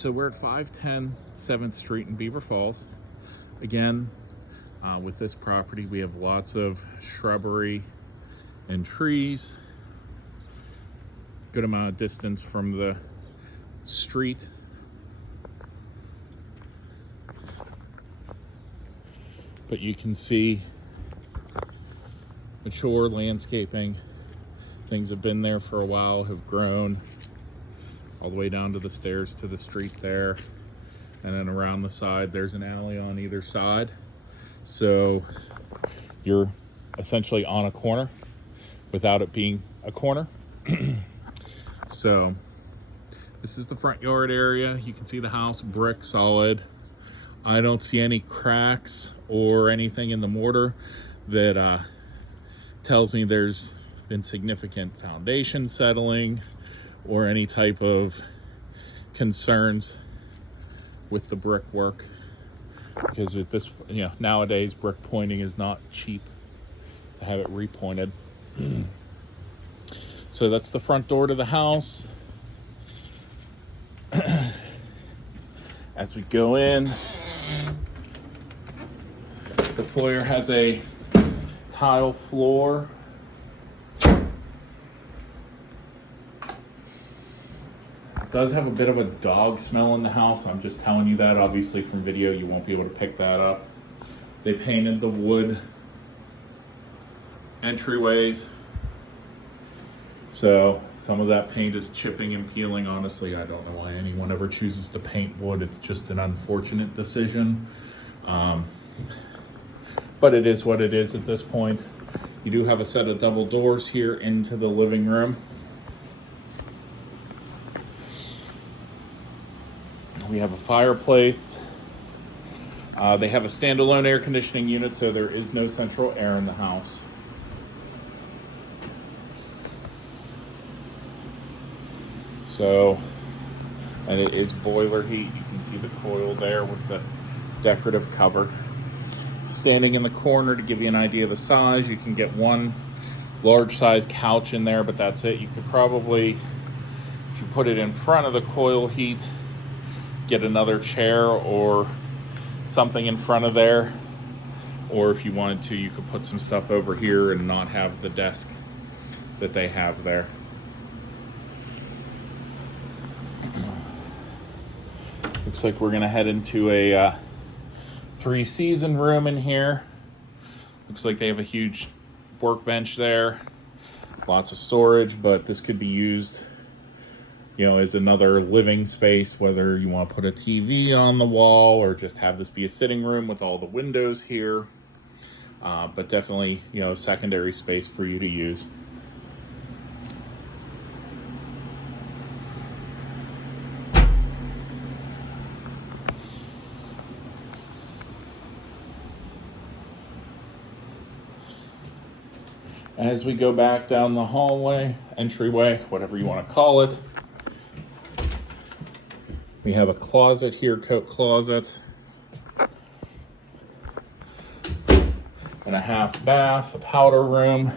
So we're at 510 7th Street in Beaver Falls. Again, with this property, we have lots of shrubbery and trees. Good amount of distance from the street. But you can see mature landscaping. Things have been there for a while, have grown all the way down to the stairs to the street there. And then around the side, there's an alley on either side. So you're essentially on a corner without it being a corner. So this is the front yard area. You can see the house, brick solid. I don't see any cracks or anything in the mortar that tells me there's been significant foundation settling or any type of concerns with the brickwork, because with this, nowadays brick pointing is not cheap to have it repointed. So that's the front door to the house. As we go in, the foyer has a tile floor. It does have a bit of a dog smell in the house. I'm just telling you that. Obviously from video you won't be able to pick that up. They painted the wood entryways, so some of that paint is chipping and peeling. Honestly, I don't know why anyone ever chooses to paint wood. It's just an unfortunate decision. But it is what it is at this point. You do have a set of double doors here into the living room. We have a fireplace. They have a standalone air conditioning unit, so there is no central air in the house. So, and it is boiler heat. You can see the coil there with the decorative cover. Standing in the corner, to give you an idea of the size, you can get one large size couch in there, but that's it. You could probably, if you put it in front of the coil heat, get another chair or something in front of there. Or if you wanted to, you could put some stuff over here and not have the desk that they have there. Looks like we're gonna head into a 3-season room in here. Looks like they have a huge workbench there. Lots of storage, but this could be used, as another living space, whether you want to put a TV on the wall or just have this be a sitting room with all the windows here. But definitely, a secondary space for you to use. As we go back down the hallway, entryway, whatever you want to call it, we have a closet here, coat closet, and a half bath, a powder room,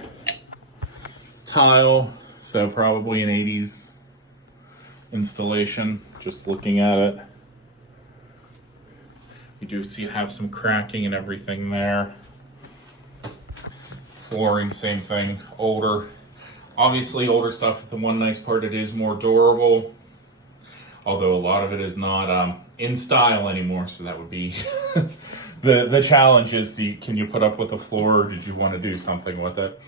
tile, so probably an 80s installation, just looking at it. You do see have some cracking and everything there. Flooring, same thing, older. Obviously older stuff, the one nice part, it is more durable, although a lot of it is not in style anymore, so that would be the challenge is, can you put up with the floor, or did you want to do something with it?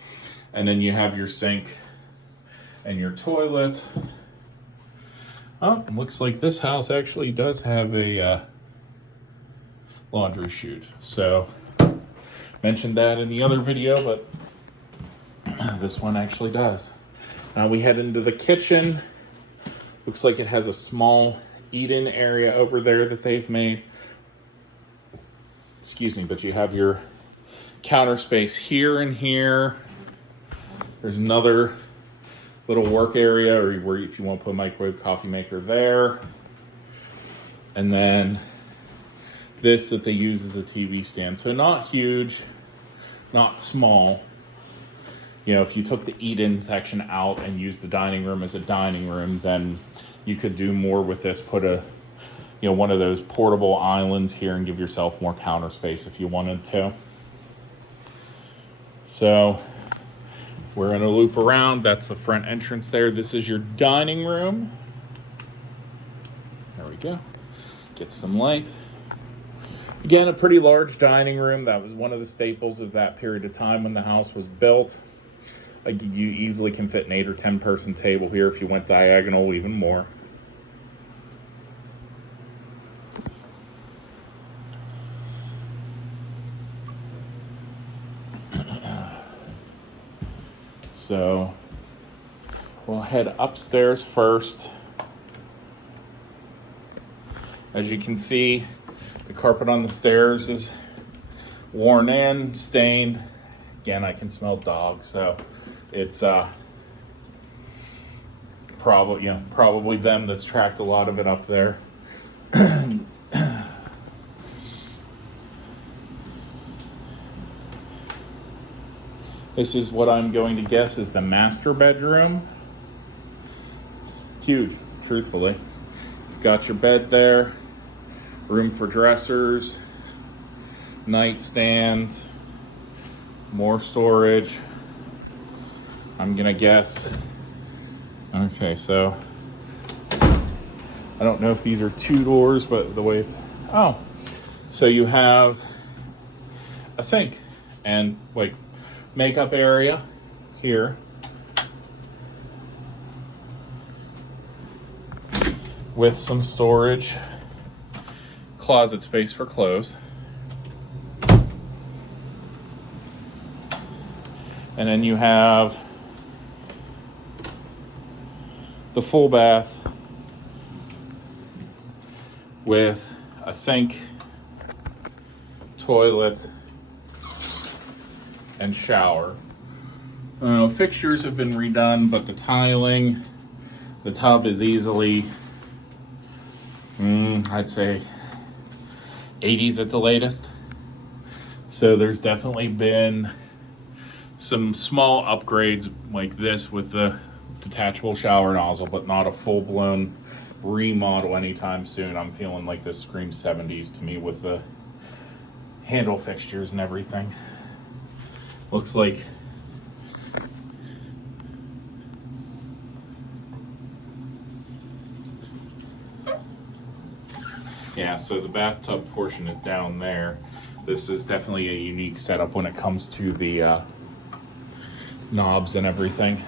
And then you have your sink and your toilet. Oh, it looks like this house actually does have a laundry chute, so mentioned that in the other video, but this one actually does. Now we head into the kitchen. Looks like it has a small eat-in area over there that they've made. Excuse me, but you have your counter space here and here. There's another little work area, or where if you want to put a microwave, coffee maker there. And then this that they use as a TV stand. So not huge, not small. If you took the eat-in section out and used the dining room as a dining room, then you could do more with this. Put a one of those portable islands here and give yourself more counter space if you wanted to. So we're going to loop around. That's the front entrance there. This is your dining room. There we go. Get some light. Again, a pretty large dining room. That was one of the staples of that period of time when the house was built. You easily can fit an 8 or 10 person table here. If you went diagonal, even more. So we'll head upstairs first. As you can see, the carpet on the stairs is worn in, stained. Again, I can smell dogs, so it's probably them that's tracked a lot of it up there. This is what I'm going to guess is the master bedroom. It's huge, truthfully. You've got your bed there, room for dressers, nightstands, more storage. I'm gonna guess. Okay, so I don't know if these are 2 doors, but the way it's, so you have a sink and makeup area here with some storage, closet space for clothes. And then you have the full bath with a sink, toilet, and shower. Fixtures have been redone, but the tiling, the tub is easily, I'd say 80s at the latest. So there's definitely been some small upgrades like this with the detachable shower nozzle, but not a full-blown remodel anytime soon. I'm feeling like this screams 70s to me with the handle fixtures and everything. Looks like so the bathtub portion is down there. This is definitely a unique setup when it comes to the knobs and everything.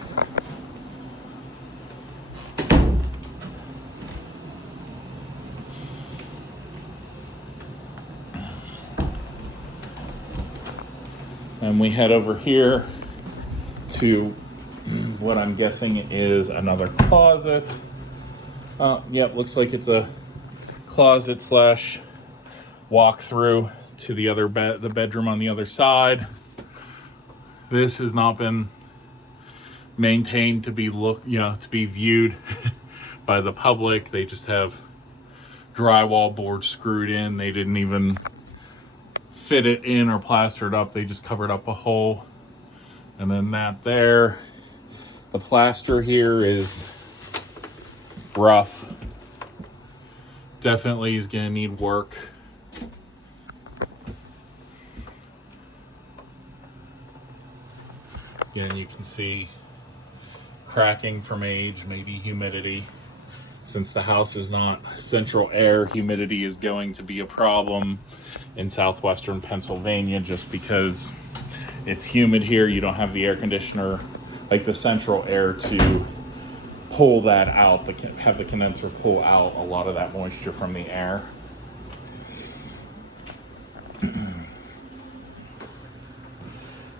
And we head over here to what I'm guessing is another closet. Yep, looks like it's a closet slash walk through to the other the bedroom on the other side. This has not been maintained to be to be viewed by the public. They just have drywall boards screwed in. They didn't even fit it in or plaster it up. They just covered up a hole. And then that there, the plaster here is rough. Definitely is gonna need work. Again, you can see cracking from age, maybe humidity. Since the house is not central air, humidity is going to be a problem in southwestern Pennsylvania just because it's humid here. You don't have the air conditioner, like the central air, to pull that out, have the condenser pull out a lot of that moisture from the air.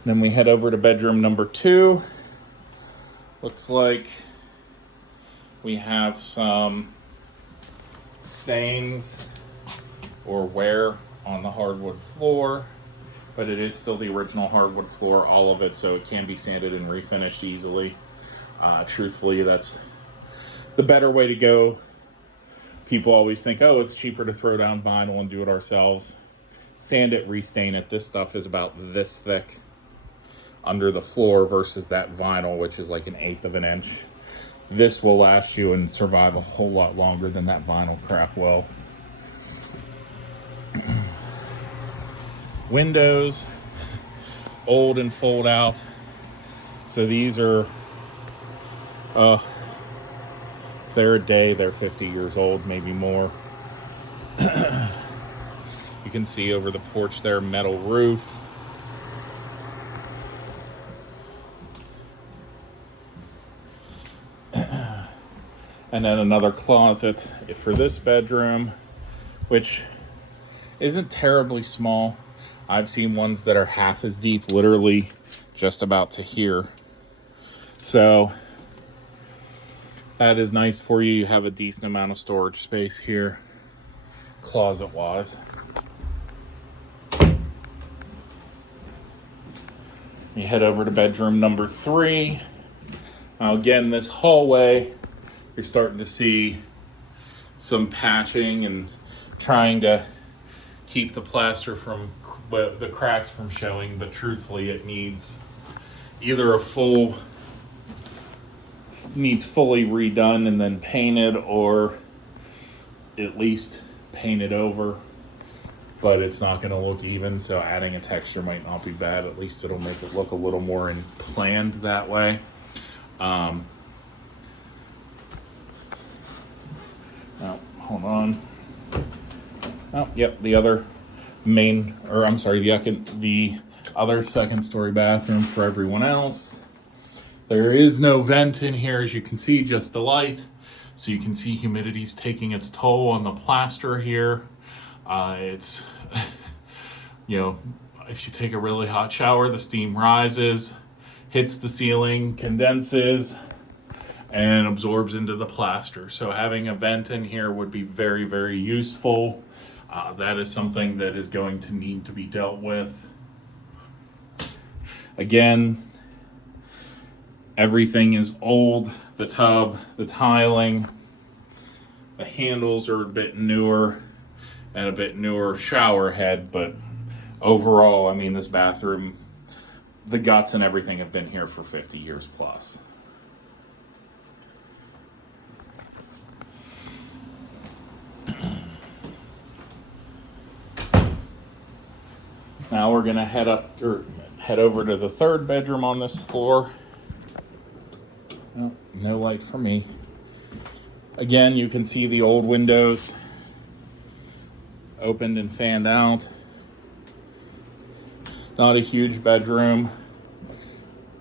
Then we head over to bedroom number 2. Looks like we have some stains or wear on the hardwood floor, but it is still the original hardwood floor, all of it, so it can be sanded and refinished easily. Truthfully, that's the better way to go. People always think, oh, it's cheaper to throw down vinyl and do it ourselves. Sand it, restain it. This stuff is about this thick under the floor versus that vinyl, which is like 1/8 of an inch. This will last you and survive a whole lot longer than that vinyl crap will. Windows, old and fold out. So these are, if they're a day, they're 50 years old, maybe more. You can see over the porch there, metal roof. And then another closet for this bedroom, which isn't terribly small. I've seen ones that are half as deep, literally just about to here. So that is nice for you. You have a decent amount of storage space here, closet-wise. You head over to bedroom number 3. Now again, this hallway, you're starting to see some patching and trying to keep the plaster from the cracks from showing, but truthfully it needs either needs fully redone and then painted, or at least painted over, but it's not going to look even, so adding a texture might not be bad. At least it'll make it look a little more planned that way. Oh, hold on. Oh, yep, the other the other second story bathroom for everyone else. There is no vent in here, as you can see, just the light. So you can see humidity's taking its toll on the plaster here. It's, if you take a really hot shower, the steam rises, hits the ceiling, condenses, and absorbs into the plaster. So having a vent in here would be very, very useful. That is something that is going to need to be dealt with. Again, everything is old. The tub, the tiling, the handles are a bit newer, and a bit newer shower head, but overall, I mean, this bathroom, the guts and everything have been here for 50 years plus. Now we're gonna head over to the third bedroom on this floor. Oh, no light for me. Again, you can see the old windows opened and fanned out. Not a huge bedroom,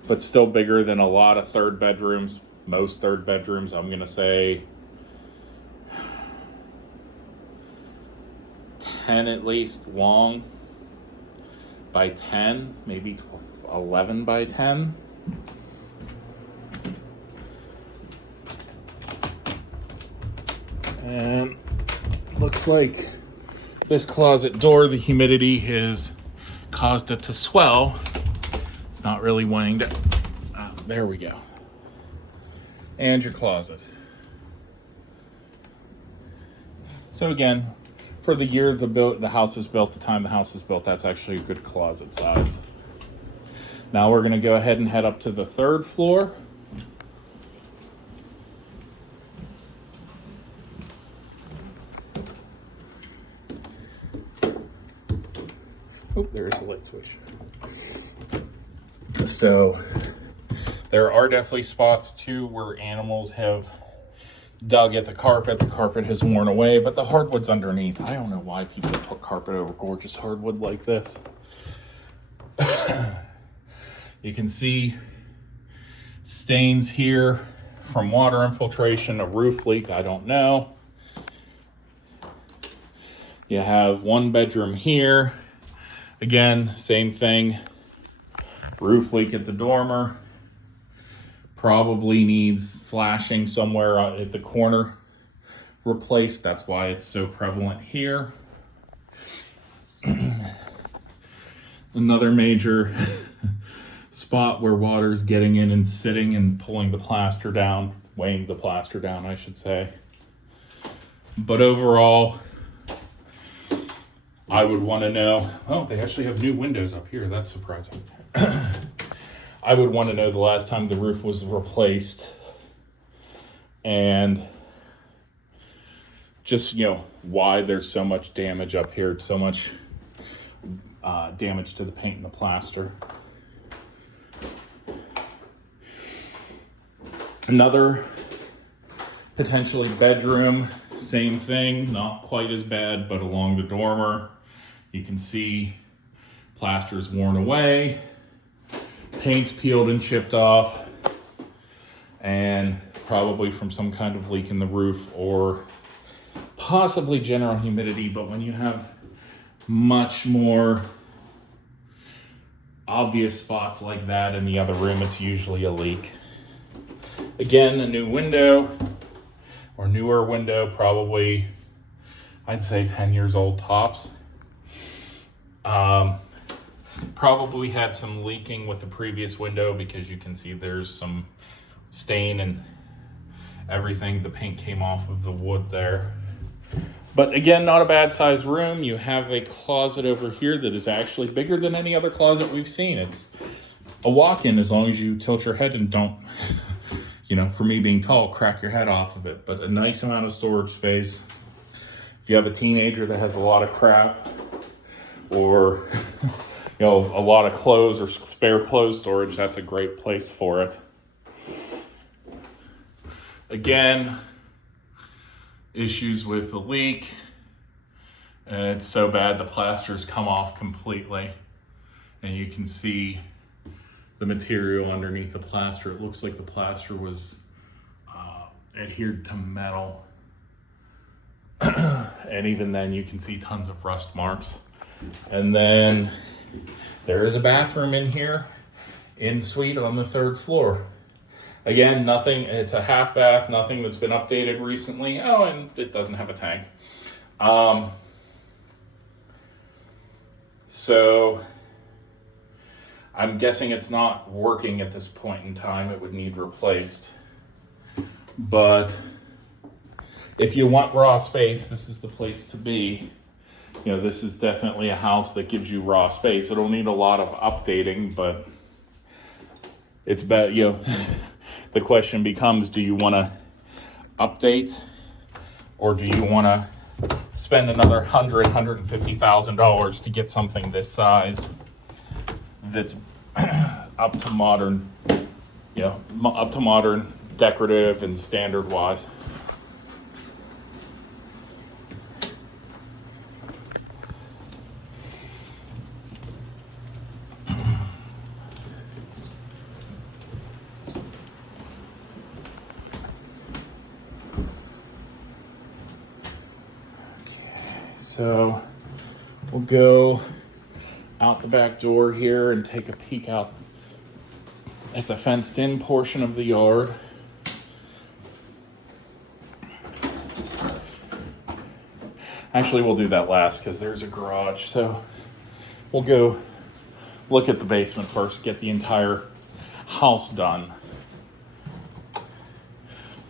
but still bigger than a lot of third bedrooms. Most third bedrooms, I'm gonna say 10 at least long by 10, maybe 11 by 10. And looks like this closet door, the humidity has caused it to swell. It's not really wanting to, there we go. And your closet. So again, for the year the house was built, the time the house was built, that's actually a good closet size. Now we're gonna go ahead and head up to the third floor. Oh, there's the light switch. So there are definitely spots too where animals have dug at the carpet. The carpet has worn away, but the hardwood's underneath. I don't know why people put carpet over gorgeous hardwood like this. You can see stains here from water infiltration, a roof leak, I don't know. You have one bedroom here. Again, same thing. Roof leak at the dormer. Probably needs flashing somewhere at the corner replaced. That's why it's so prevalent here. Another major spot where water's getting in and sitting and pulling the plaster down, weighing the plaster down, I should say. But overall, I would want to know, oh, they actually have new windows up here. That's surprising. I would want to know the last time the roof was replaced and just, why there's so much damage up here, so much damage to the paint and the plaster. Another potentially bedroom, same thing, not quite as bad, but along the dormer, you can see plaster's worn away, paint's peeled and chipped off, and probably from some kind of leak in the roof or possibly general humidity. But when you have much more obvious spots like that in the other room, it's usually a leak. Again, a new window or newer window, probably I'd say 10 years old tops. Probably had some leaking with the previous window because you can see there's some stain and everything. The paint came off of the wood there. But again, not a bad sized room. You have a closet over here that is actually bigger than any other closet we've seen. It's a walk-in as long as you tilt your head and don't, you know, for me being tall, crack your head off of it. But a nice amount of storage space. If you have a teenager that has a lot of crap or, you know, a lot of clothes or spare clothes storage, that's a great place for it. Again, issues with the leak. It's so bad the plaster's come off completely. And you can see the material underneath the plaster. It looks like the plaster was adhered to metal. And even then you can see tons of rust marks. And then there is a bathroom in here, in suite on the 3rd floor. Again, nothing, it's a half bath, nothing that's been updated recently. Oh, and it doesn't have a tank. So I'm guessing it's not working at this point in time. It would need replaced. But if you want raw space, this is the place to be. You know, this is definitely a house that gives you raw space. It'll need a lot of updating, but it's better, you know. The question becomes, do you want to update or do you want to spend another $150,000 to get something this size that's up to modern, you know, up to modern, decorative and standard wise? So we'll go out the back door here and take a peek out at the fenced in portion of the yard. Actually, we'll do that last because there's a garage. So we'll go look at the basement first, get the entire house done.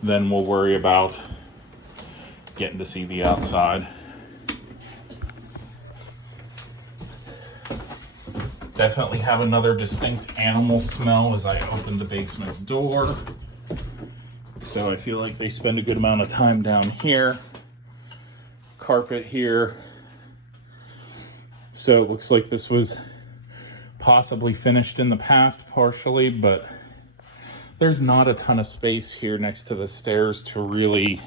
Then we'll worry about getting to see the outside. Definitely have another distinct animal smell as I open the basement door. So I feel like they spend a good amount of time down here. Carpet here. So it looks like this was possibly finished in the past partially, but there's not a ton of space here next to the stairs to really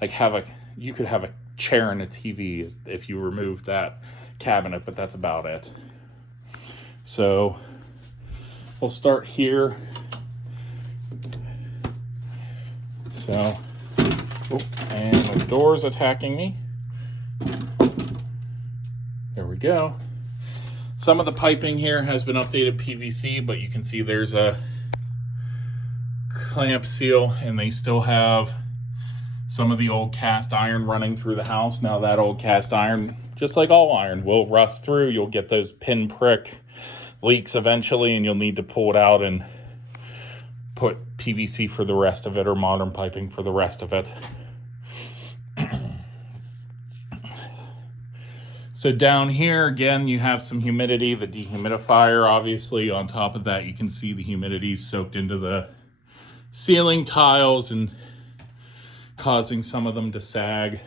like you could have a chair and a TV if you removed that cabinet, but that's about it. So we'll start here. So, and the door's attacking me. There we go. Some of the piping here has been updated PVC, but you can see there's a clamp seal and they still have some of the old cast iron running through the house. Now that old cast iron, just like all iron, will rust through. You'll get those pinprick leaks eventually, and you'll need to pull it out and put PVC for the rest of it or modern piping for the rest of it. So down here, again, you have some humidity, the dehumidifier, obviously. On top of that, you can see the humidity soaked into the ceiling tiles and causing some of them to sag.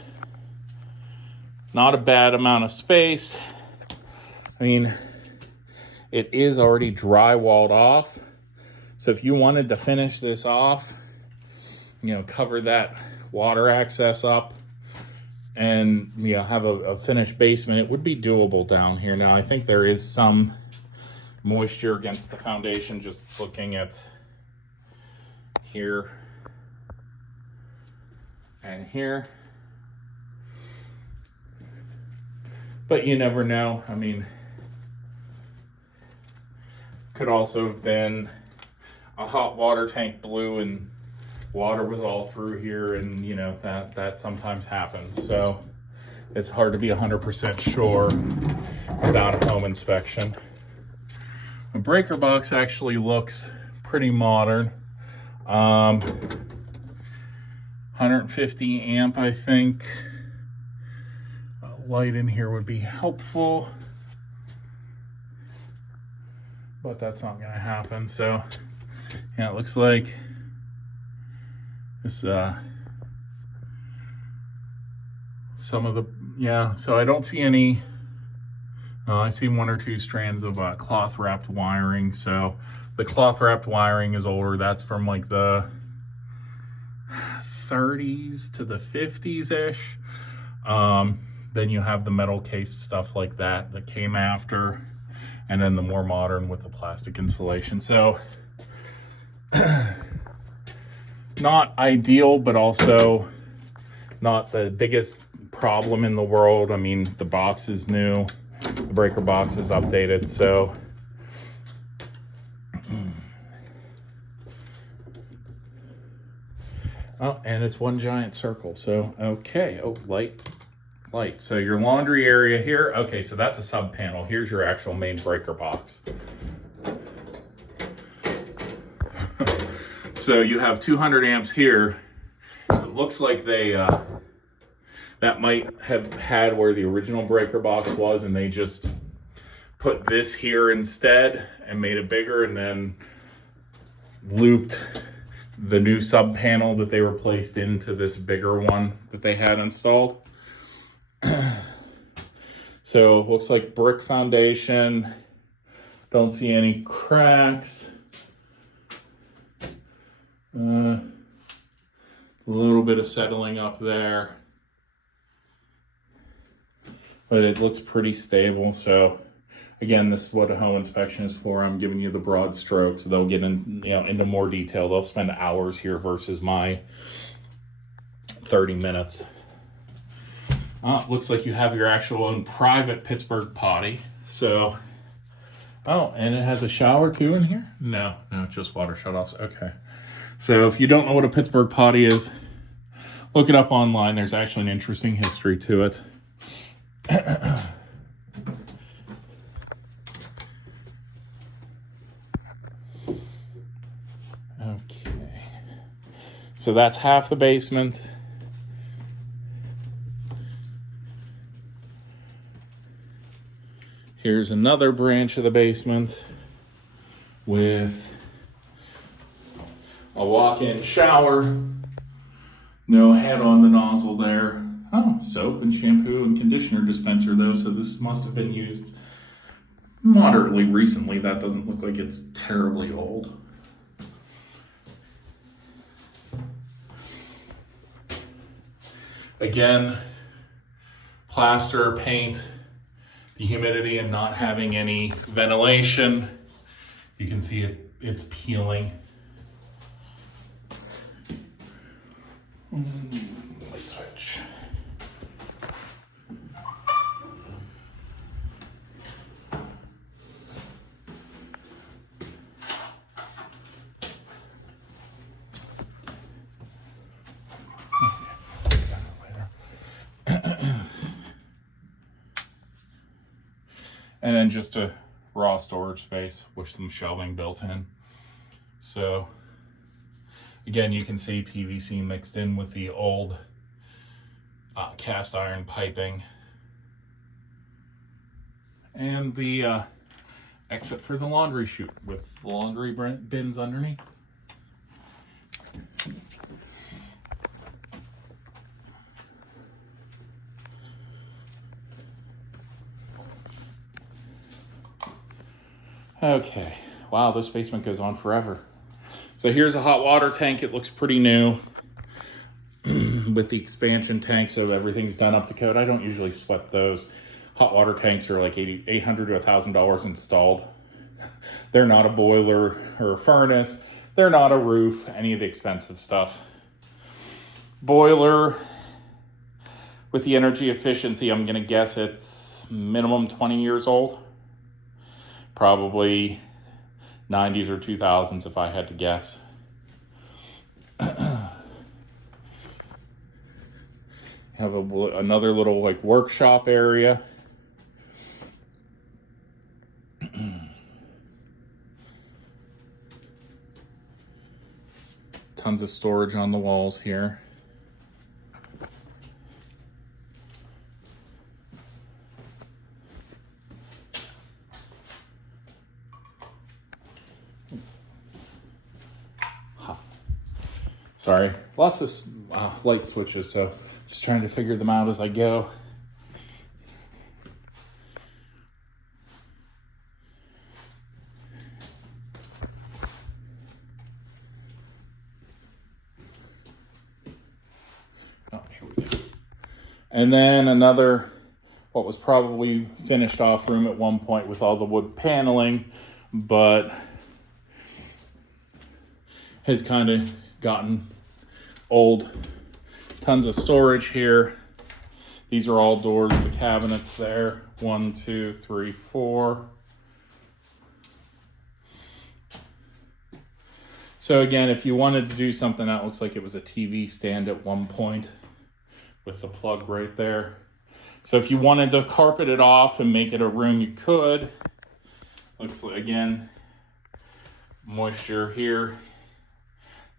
Not a bad amount of space. I mean, it is already drywalled off. So if you wanted to finish this off, you know, cover that water access up and, you know, have a finished basement, it would be doable down here. Now, I think there is some moisture against the foundation, just looking at here and here. But you never know. I mean, could also have been a hot water tank blew and water was all through here, and you know, that sometimes happens. So it's hard to be 100% sure without a home inspection. The breaker box actually looks pretty modern. 150 amp, I think. A light in here would be helpful, but that's not gonna happen. So yeah, it looks like this, some of the, yeah, so I don't see any, I see one or two strands of cloth wrapped wiring. So the cloth wrapped wiring is older. That's from like the 30s to the 50s-ish. Then you have the metal cased stuff like that came after, and then the more modern with the plastic insulation. So not ideal, but also not the biggest problem in the world. I mean, the box is new, the breaker box is updated, so oh, and it's one giant circle. So okay, oh, light. So your laundry area here, okay, so that's a sub panel. Here's your actual main breaker box. So you have 200 amps here. It looks like they that might have had where the original breaker box was, and they just put this here instead and made it bigger, and then looped the new sub panel that they replaced into this bigger one that they had installed. So looks like brick foundation. Don't see any cracks. A little bit of settling up there, but it looks pretty stable. So again, this is what a home inspection is for. I'm giving you the broad strokes. They'll get in, you know, into more detail. They'll spend hours here versus my 30 minutes. Looks like you have your actual own private Pittsburgh potty. So, oh, and it has a shower too in here? No, just water shutoffs. Okay. So if you don't know what a Pittsburgh potty is, look it up online. There's actually an interesting history to it. Okay. So that's half the basement. Here's another branch of the basement with a walk-in shower, no head on the nozzle there. Oh, soap and shampoo and conditioner dispenser though, so this must have been used moderately recently. That doesn't look like it's terribly old. Again, plaster, paint, the humidity and not having any ventilation. You can see it's peeling. Light switch. And then just a raw storage space with some shelving built in. So again, you can see PVC mixed in with the old cast iron piping. And the exit for the laundry chute with the laundry bins underneath. Okay, wow, this basement goes on forever. So here's a hot water tank. It looks pretty new with the expansion tank, so everything's done up to code. I don't usually sweat those. Hot water tanks are like $800 to $1,000 installed. They're not a boiler or a furnace. They're not a roof, any of the expensive stuff. Boiler, with the energy efficiency, I'm gonna guess it's minimum 20 years old. Probably 90s or 2000s if I had to guess. Have another little like workshop area. Tons of storage on the walls here. Sorry, lots of light switches, so just trying to figure them out as I go. Oh, here we go. And then another, what was probably finished off room at one point with all the wood paneling, but has kind of gotten old. Tons of storage here. These are all doors to cabinets there. 1, 2, 3, 4. So again, if you wanted to do something that looks like it was a TV stand at one point with the plug right there. So if you wanted to carpet it off and make it a room, you could. Looks like, again, moisture here.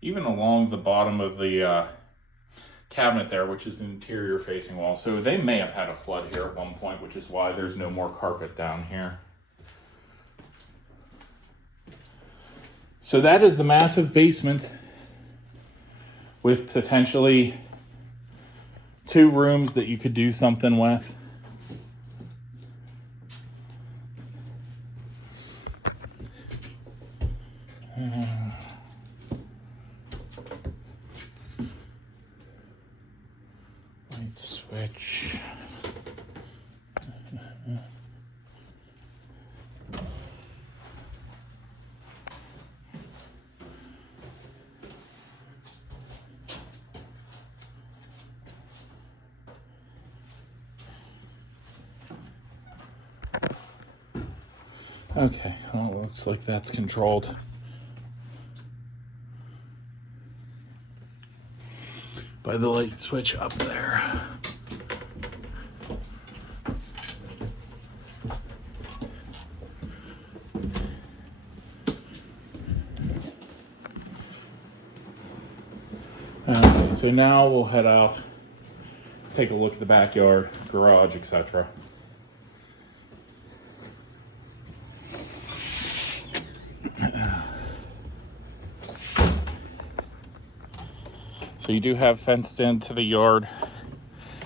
Even along the bottom of the cabinet there, which is the interior facing wall. So they may have had a flood here at one point, which is why there's no more carpet down here. So that is the massive basement with potentially 2 rooms that you could do something with. Light switch. Okay, well, it looks like that's controlled. By the light switch up there. Okay, so now we'll head out, take a look at the backyard, garage, etc. So you do have fenced into the yard.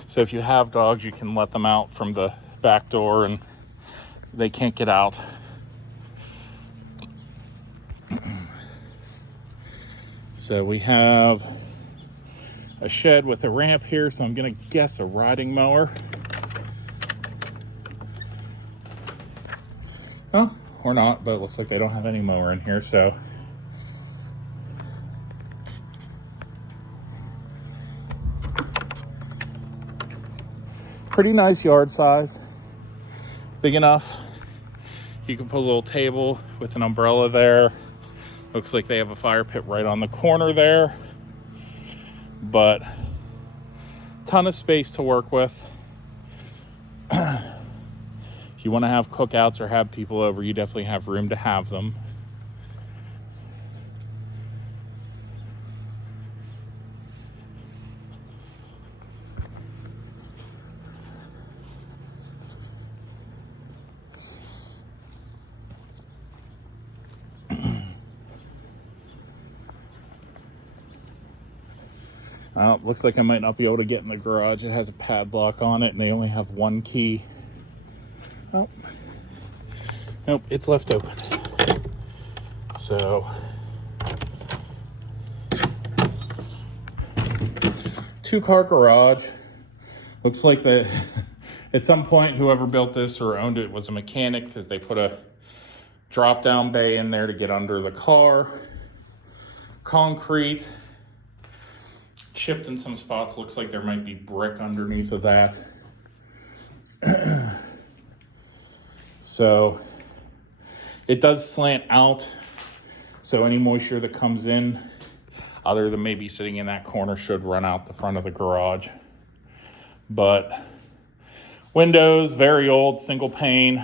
So if you have dogs, you can let them out from the back door and they can't get out. So we have a shed with a ramp here, so I'm gonna guess a riding mower. Oh, or not, but it looks like they don't have any mower in here, so. Pretty nice yard size, big enough. You can put a little table with an umbrella there. Looks like they have a fire pit right on the corner there, but ton of space to work with. If you want to have cookouts or have people over, you definitely have room to have them. Looks like I might not be able to get in the garage. It has a padlock on it and they only have one key. Oh, nope, it's left open. So, two-car garage. Looks like that at some point whoever built this or owned it was a mechanic, because they put a drop-down bay in there to get under the car. Concrete, chipped in some spots. Looks like there might be brick underneath of that. So it does slant out, so any moisture that comes in, other than maybe sitting in that corner, should run out the front of the garage. But windows, very old, single pane.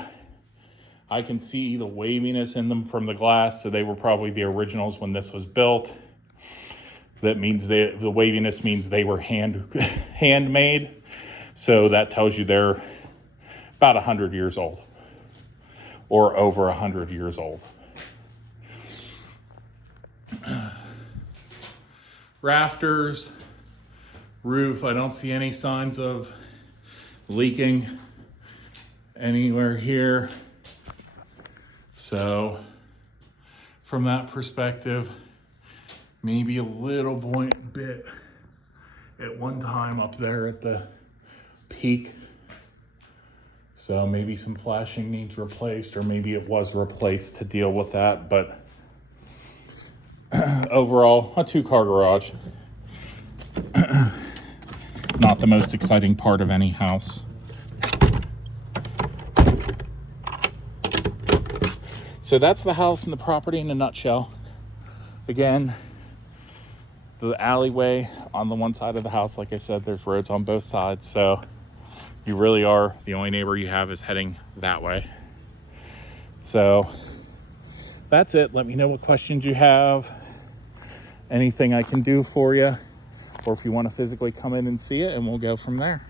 I can see the waviness in them from the glass, so they were probably the originals when this was built. That means the waviness means they were handmade. So that tells you they're about 100 years old, or over 100 years old. Rafters, roof, I don't see any signs of leaking anywhere here. So from that perspective, maybe a little bit at one time up there at the peak. So maybe some flashing needs replaced, or maybe it was replaced to deal with that. But overall, a two-car garage. Not the most exciting part of any house. So that's the house and the property in a nutshell. Again, the alleyway on the one side of the house, like I said, there's roads on both sides. So you really are, the only neighbor you have is heading that way. So that's it. Let me know what questions you have, anything I can do for you, or if you want to physically come in and see it, and we'll go from there.